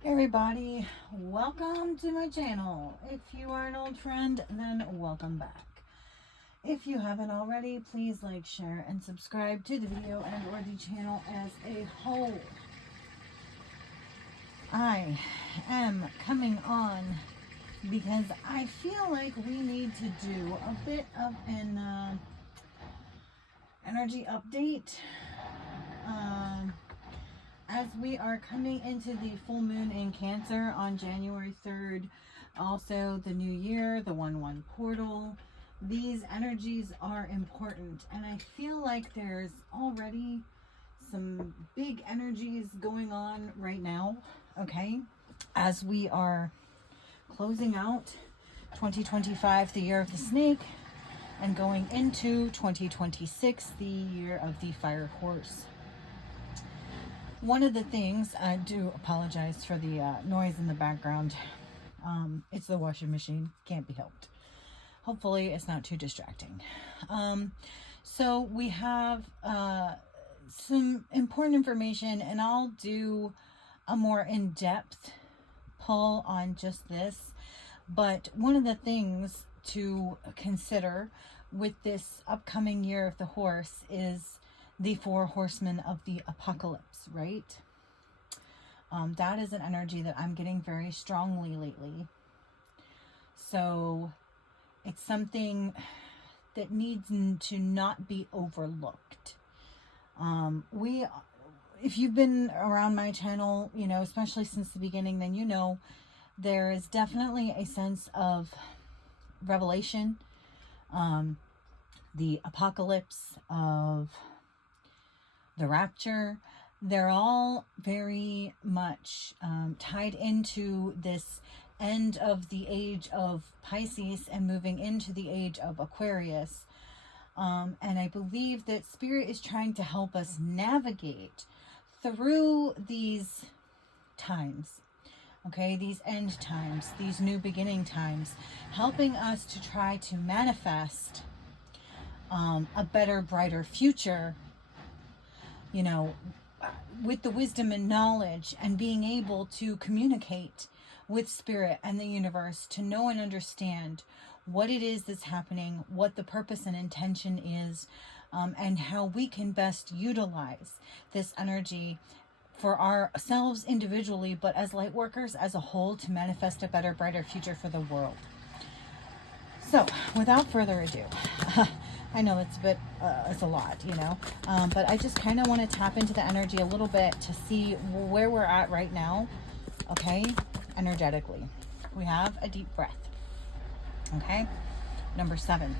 Hey everybody, welcome to my channel. If you are an old friend, then welcome back. If you haven't already, please like, share, and subscribe to the video and or the channel as a whole. I am coming on because I feel like we need to do a bit of an energy update. As we are coming into the full moon in Cancer on January 3rd, also the new year, the 1/1 portal, these energies are important. And I feel like there's already some big energies going on right now, okay? As we are closing out 2025, the year of the snake, and going into 2026, the year of the fire horse. One of the things, I do apologize for the noise in the background. It's the washing machine, can't be helped. Hopefully it's not too distracting. So we have some important information, and I'll do a more in-depth pull on just this. But one of the things to consider with this upcoming year of the horse is the 4 horsemen of the apocalypse, right? That is an energy that I'm getting very strongly lately. So it's something that needs to not be overlooked. If you've been around my channel, you know, especially since the beginning, then you know there is definitely a sense of revelation, the apocalypse, of the rapture. They're all very much tied into this end of the age of Pisces and moving into the age of Aquarius. And I believe that Spirit is trying to help us navigate through these times, okay, these end times, these new beginning times, helping us to try to manifest a better, brighter future, you know, with the wisdom and knowledge, and being able to communicate with Spirit and the universe to know and understand what it is that's happening, what the purpose and intention is, and how we can best utilize this energy for ourselves individually, but as light workers as a whole, to manifest a better, brighter future for the world. So without further ado, I know it's a bit, it's a lot, you know, but I just kind of want to tap into the energy a little bit to see where we're at right now, okay, energetically. We have a deep breath, okay, number 7.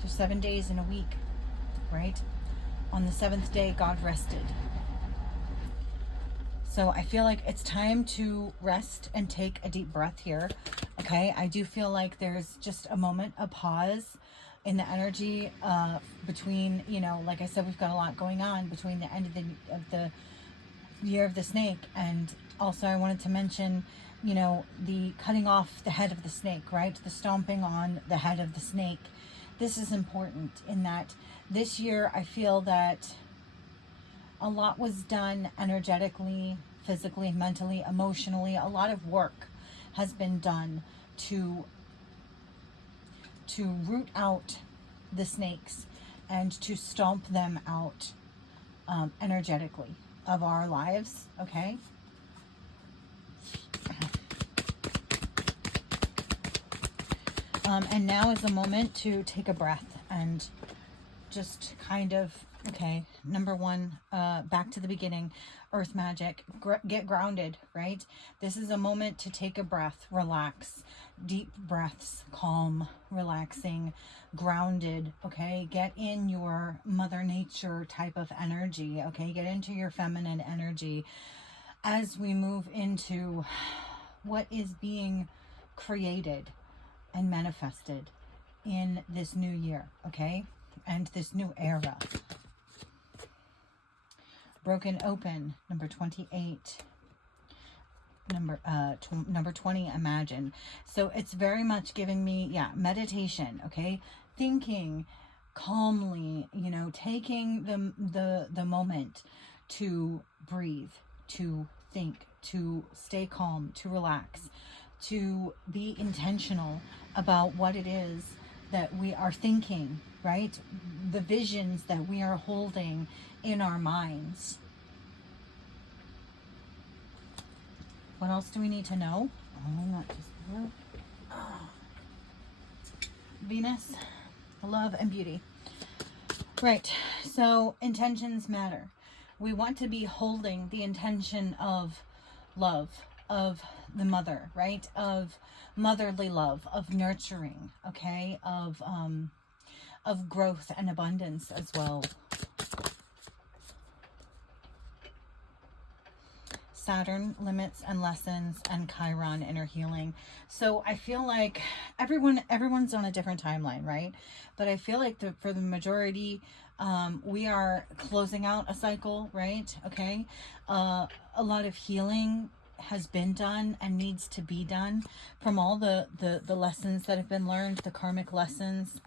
There's 7 days in a week, right? On the 7th day, God rested. So I feel like it's time to rest and take a deep breath here. Okay, I do feel like there's just a moment, a pause in the energy between, you know, like I said, we've got a lot going on between the end of the year of the snake, and also I wanted to mention, you know, the cutting off the head of the snake, right? The stomping on the head of the snake. This is important in that this year I feel that a lot was done energetically, physically, mentally, emotionally. A lot of work has been done to root out the snakes and to stomp them out energetically of our lives, okay? And now is the moment to take a breath and just kind of, okay, number 1, back to the beginning, earth magic, get grounded, right? This is a moment to take a breath, relax, deep breaths, calm, relaxing, grounded, okay? Get in your Mother Nature type of energy, okay? Get into your feminine energy as we move into what is being created and manifested in this new year, okay? And this new era. Broken open, number 28. Number 20, imagine. So it's very much giving me, yeah, meditation, okay? Thinking, calmly, you know, taking the moment to breathe, to think, to stay calm, to relax, to be intentional about what it is that we are thinking, right? The visions that we are holding in our minds. What else do we need to know? Oh, not just work. Venus, love and beauty. Right, so intentions matter. We want to be holding the intention of love, of the mother, right? Of motherly love, of nurturing, okay? Of growth and abundance as well. Saturn, limits and lessons, and Chiron, inner healing. So I feel like everyone's on a different timeline, right? But I feel like for the majority, we are closing out a cycle, right? Okay. A lot of healing has been done and needs to be done from all the lessons that have been learned, the karmic lessons,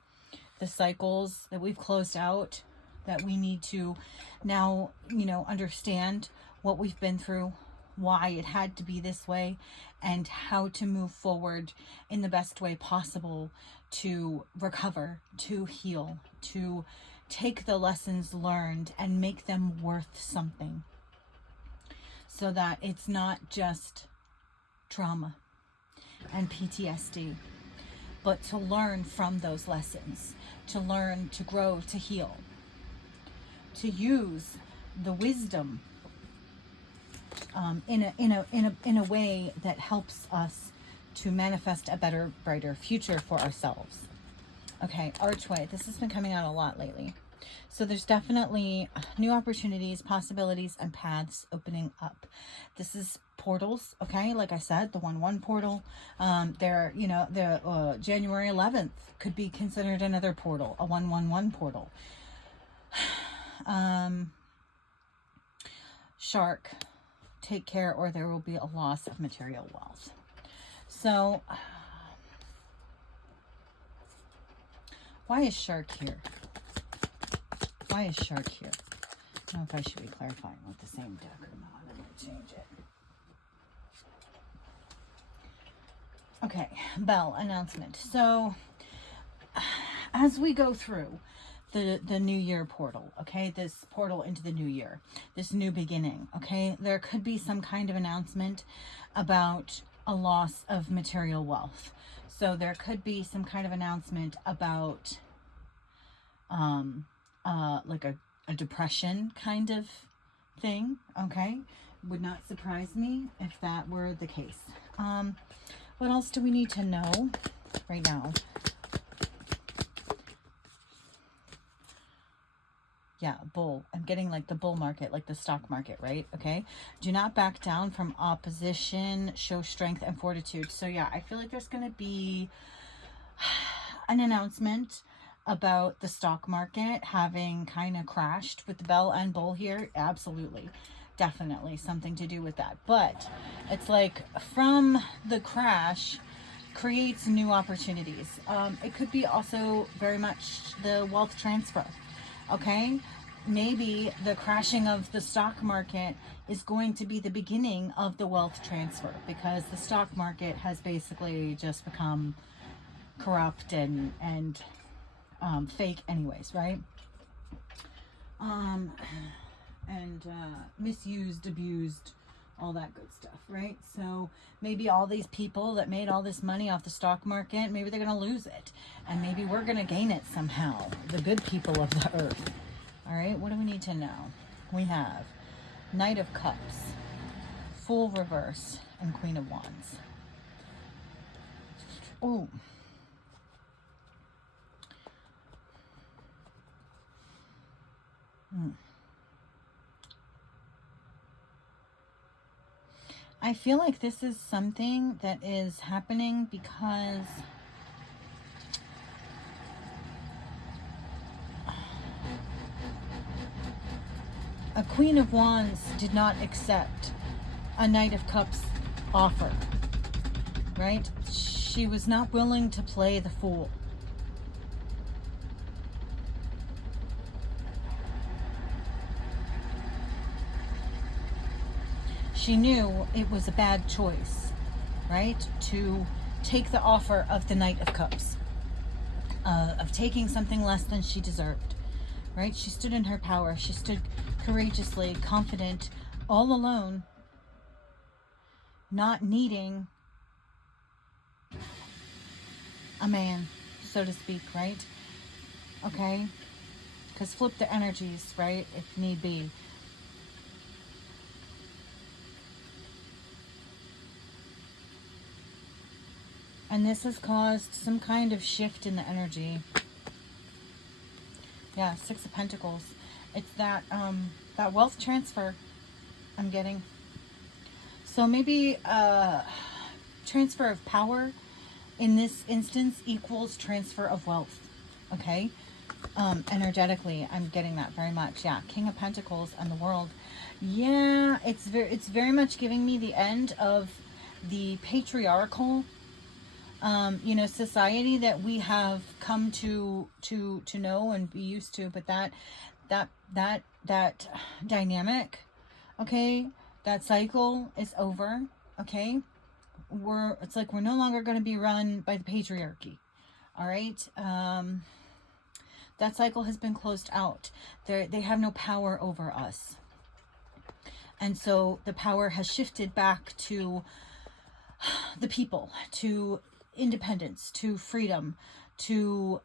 the cycles that we've closed out, that we need to now, you know, understand what we've been through, why it had to be this way, and how to move forward in the best way possible to recover, to heal, to take the lessons learned and make them worth something, so that it's not just trauma and PTSD, but to learn from those lessons, to learn, to grow, to heal, to use the wisdom in a way that helps us to manifest a better, brighter future for ourselves. Okay, Archway. This has been coming out a lot lately. So there's definitely new opportunities, possibilities, and paths opening up. This is portals, okay? Like I said, the 1-1 portal. There, you know, the January 11th could be considered another portal, a 1-1-1 portal. Shark. Take care, or there will be a loss of material wealth. So, why is Shark here? Why is Shark here? I don't know if I should be clarifying with the same deck or not. I'm going to change it. Okay, bell announcement. So, as we go through the new year portal, okay, this portal into the new year, this new beginning, okay, there could be some kind of announcement about a loss of material wealth. So there could be some kind of announcement about like a depression kind of thing, okay? Would not surprise me if that were the case. What else do we need to know right now? Yeah, bull. I'm getting like the bull market, like the stock market, right? Okay. Do not back down from opposition. Show strength and fortitude. So yeah, I feel like there's going to be an announcement about the stock market having kind of crashed with the bell and bull here. Absolutely. Definitely something to do with that. But it's like from the crash creates new opportunities. It could be also very much the wealth transfer. Okay, maybe the crashing of the stock market is going to be the beginning of the wealth transfer, because the stock market has basically just become corrupt and fake anyways, right? Misused, abused, all that good stuff, right? So maybe all these people that made all this money off the stock market, maybe they're going to lose it, and maybe we're going to gain it somehow, the good people of the earth. All right, what do we need to know? We have Knight of Cups, Fool reverse, and Queen of Wands. Oh, I feel like this is something that is happening because a Queen of Wands did not accept a Knight of Cups offer, right? She was not willing to play the fool. she knew it was a bad choice, right? To take the offer of the Knight of Cups, of taking something less than she deserved, right? She stood in her power. She stood courageously, confident, all alone, not needing a man, so to speak, right? Okay? Because flip the energies, right? If need be. And this has caused some kind of shift in the energy. Yeah, Six of Pentacles. It's that that wealth transfer I'm getting. So maybe transfer of power in this instance equals transfer of wealth. Okay? Energetically, I'm getting that very much. Yeah, King of Pentacles and the World. Yeah, it's very much giving me the end of the patriarchal you know, society that we have come to know and be used to, but that dynamic, okay, that cycle is over. Okay, it's like we're no longer going to be run by the patriarchy. All right, that cycle has been closed out. They have no power over us, and so the power has shifted back to the people, to independence, to freedom, to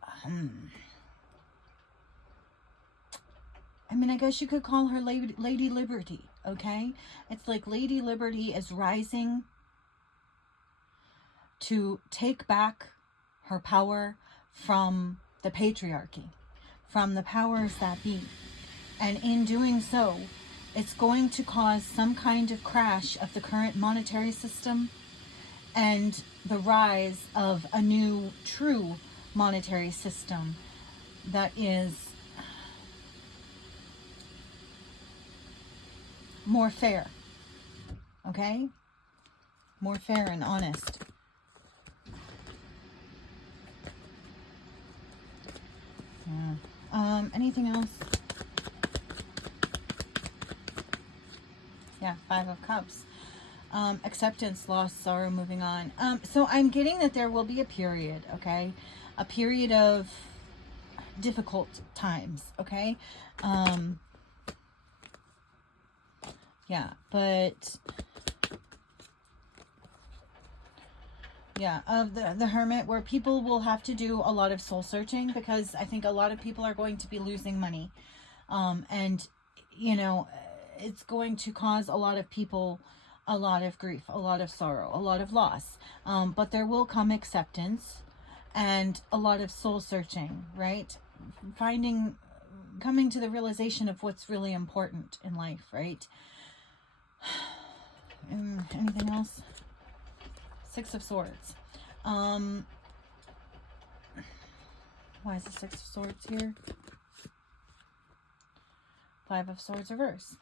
I mean, I guess you could call her Lady Liberty. Okay, it's like Lady Liberty is rising to take back her power from the patriarchy, from the powers that be, and in doing so, it's going to cause some kind of crash of the current monetary system and the rise of a new true monetary system that is more fair. Okay? More fair and honest. Yeah. Anything else? Yeah, Five of Cups. Acceptance, loss, sorrow, moving on. So I'm getting that there will be a period, okay? A period of difficult times, okay? Yeah, but yeah, of the Hermit, where people will have to do a lot of soul searching, because I think a lot of people are going to be losing money. And, you know, it's going to cause a lot of people a lot of grief, a lot of sorrow, a lot of loss. But there will come acceptance and a lot of soul searching, right? Coming to the realization of what's really important in life, right? Anything else? Six of Swords. Why is the Six of Swords here? Five of Swords reverse.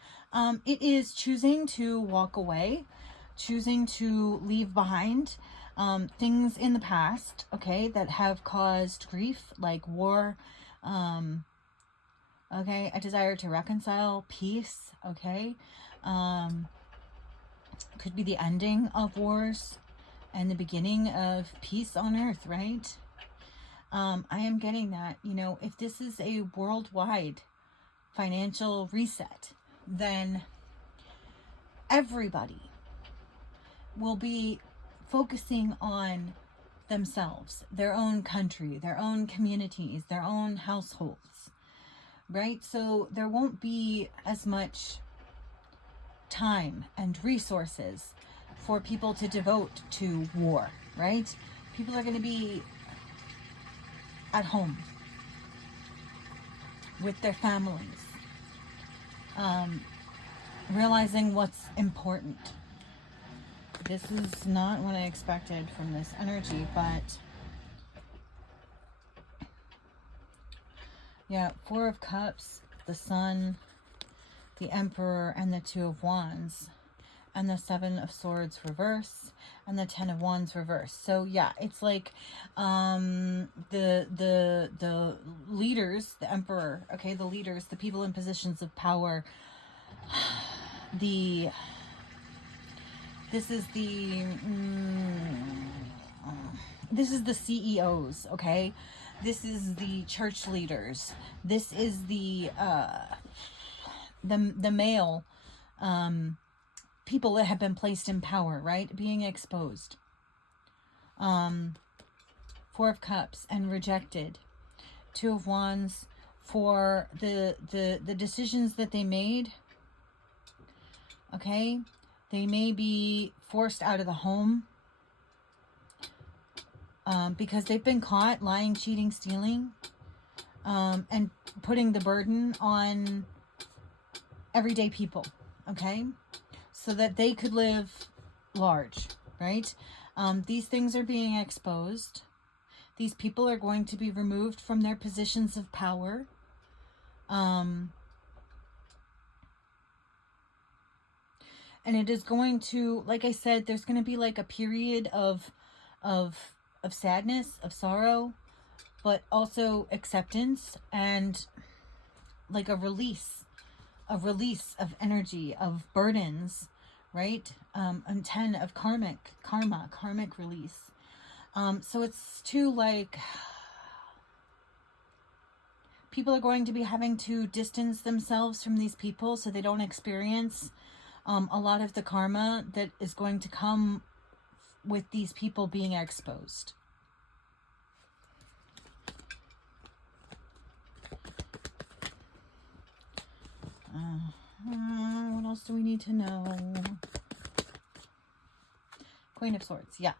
It is choosing to walk away, choosing to leave behind things in the past, okay, that have caused grief, like war, okay, a desire to reconcile, peace, okay, could be the ending of wars and the beginning of peace on earth, right? I am getting that, you know, if this is a worldwide financial reset, then everybody will be focusing on themselves, their own country, their own communities, their own households, right? So there won't be as much time and resources for people to devote to war, right? People are going to be at home with their families, realizing what's important. This is not what I expected from this energy, but yeah, Four of Cups, the Sun, the Emperor, and the Two of Wands, and the Seven of Swords reverse, and the Ten of Wands reverse. So yeah, it's like the leaders, the Emperor, okay, the leaders, the people in positions of power, the This is the this is the CEOs, okay? This is the church leaders. This is the male people that have been placed in power, right? Being exposed. Four of Cups and rejected. Two of Wands for the decisions that they made. Okay? They may be forced out of the home because they've been caught lying, cheating, stealing, and putting the burden on everyday people, okay? So that they could live large, right? These things are being exposed. These people are going to be removed from their positions of power. And it is going to, like I said, there's going to be like a period of sadness, of sorrow, but also acceptance and like a release of energy, of burdens, right? And 10 of karmic release. So it's too like people are going to be having to distance themselves from these people so they don't experience a lot of the karma that is going to come with these people being exposed. What else do we need to know? Queen of Swords, yeah.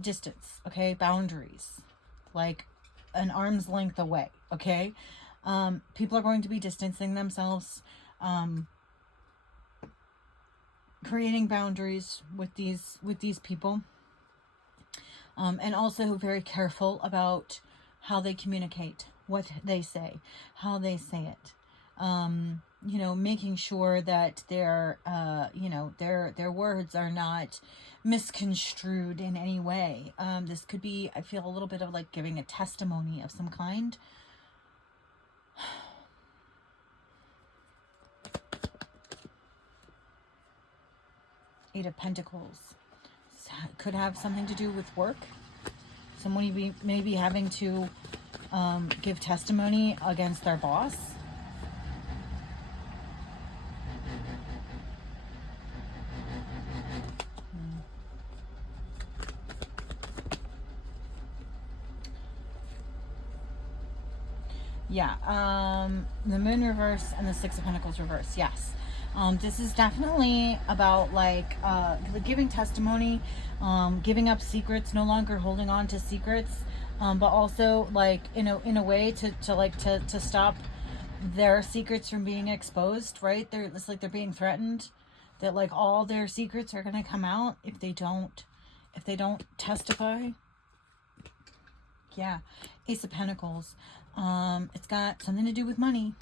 Distance, okay? Boundaries, like an arm's length away, okay? People are going to be distancing themselves, creating boundaries with these people, and also very careful about how they communicate, what they say, how they say it. You know, making sure that their words are not misconstrued in any way. This could be, I feel, a little bit of like giving a testimony of some kind. Eight of Pentacles. Could have something to do with work. Someone may be having to give testimony against their boss. Yeah, the Moon reverse and the Six of Pentacles reverse, yes. This is definitely about like giving testimony, giving up secrets, no longer holding on to secrets, but also like in a way to stop their secrets from being exposed, right? It's like they're being threatened that like all their secrets are going to come out if they don't testify. Yeah, Ace of Pentacles. It's got something to do with money,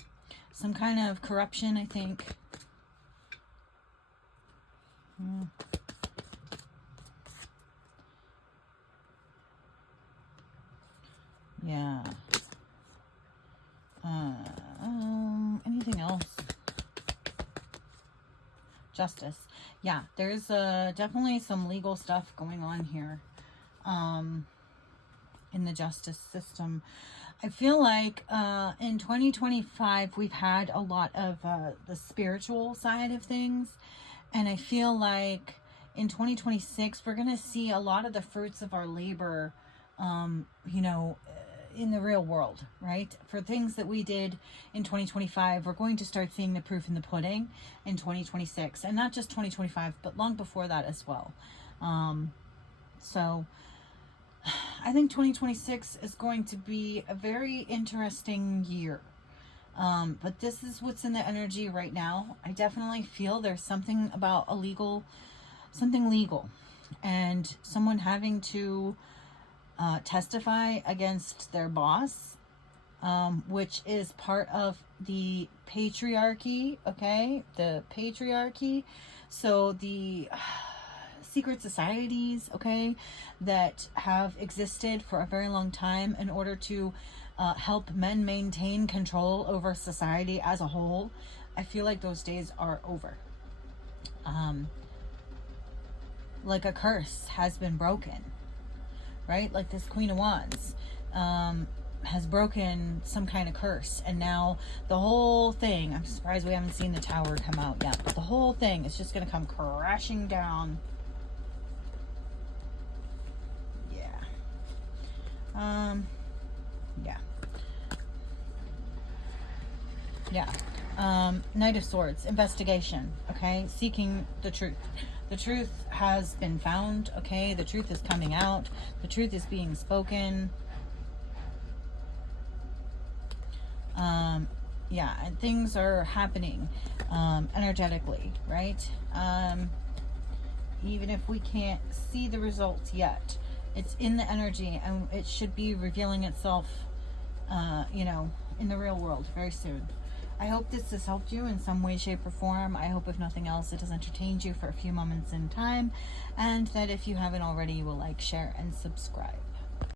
some kind of corruption, I think. Yeah. Anything else? Justice. Yeah, there's definitely some legal stuff going on here in the justice system. I feel like in 2025 we've had a lot of the spiritual side of things, and I feel like in 2026 we're going to see a lot of the fruits of our labor, you know, in the real world, right? For things that we did in 2025, we're going to start seeing the proof in the pudding in 2026, and not just 2025, but long before that as well. So I think 2026 is going to be a very interesting year. But this is what's in the energy right now. I definitely feel there's something about something legal, and someone having to testify against their boss, which is part of the patriarchy, okay? The patriarchy. So the secret societies, okay, that have existed for a very long time in order to help men maintain control over society as a whole. I feel like those days are over. like a curse has been broken, right? Like this Queen of Wands has broken some kind of curse, and now the whole thing, I'm surprised we haven't seen the Tower come out yet, but the whole thing is just going to come crashing down. Yeah. Knight of Swords, investigation, okay? Seeking the truth. The truth has been found, okay? The truth is coming out. The truth is being spoken. Yeah, and things are happening energetically, right? Even if we can't see the results yet, it's in the energy, and it should be revealing itself, you know, in the real world very soon. I hope this has helped you in some way, shape, or form. I hope, if nothing else, it has entertained you for a few moments in time, and that if you haven't already, you will like, share, and subscribe.